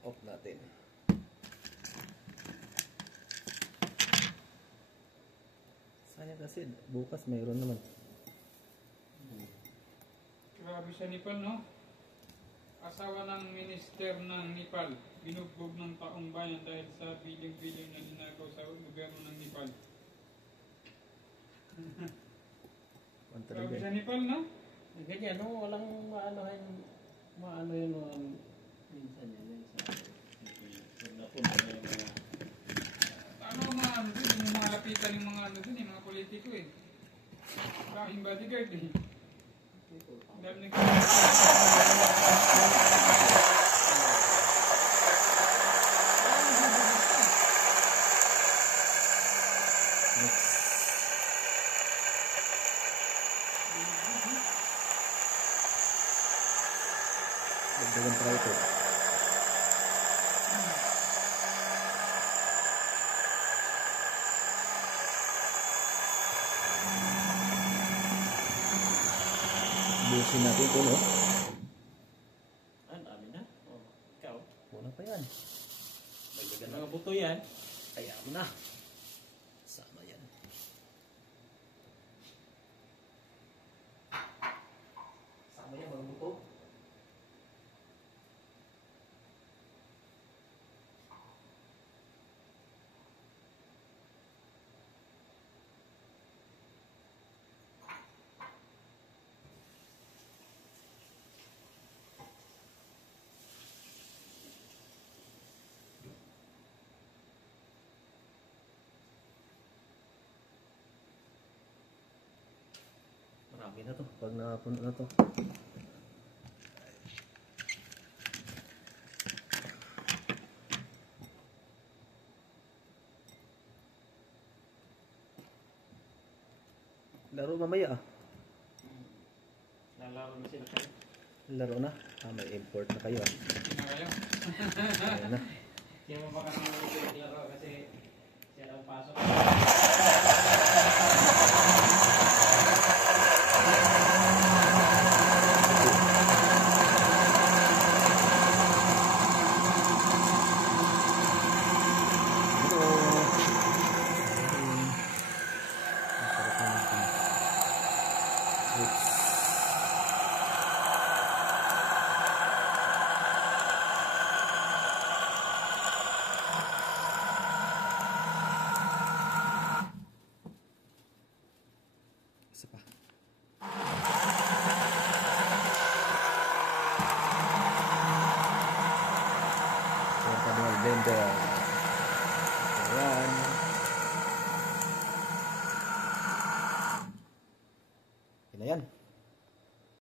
Off natin. Sayang kasi bukas mayroon naman. Grabe sa Nepal, no? Asawa ng minister ng Nepal, binugbog ng taong bayan dahil sa bilyong-bilyong na ninagaw sa gobyerno ng Nepal. Grabe sa Nepal, no? Ganyan, no? Walang maano yun minsan yan sa Ano mga ano dun, yung mga lapitan ng mga ano dun, yung mga politiko eh. Maraming bodyguard eh. Dami dagdagan pa ito. Busin natin ito, no? Ang dami na. Oh, ikaw. Muna pa yan. Dagdagan mga buto yan. Kaya mo na. Sama yan. Sama yan mga buto. Marami na to. Pag napuno na to. Laro mamaya ah. Lalaro na sila kayo. Laro na. May import na kayo ah. na kayo. Ayan na. Kaya mo baka naman ito yung laro kasi siya daw pasok. Isa pa. So, blender.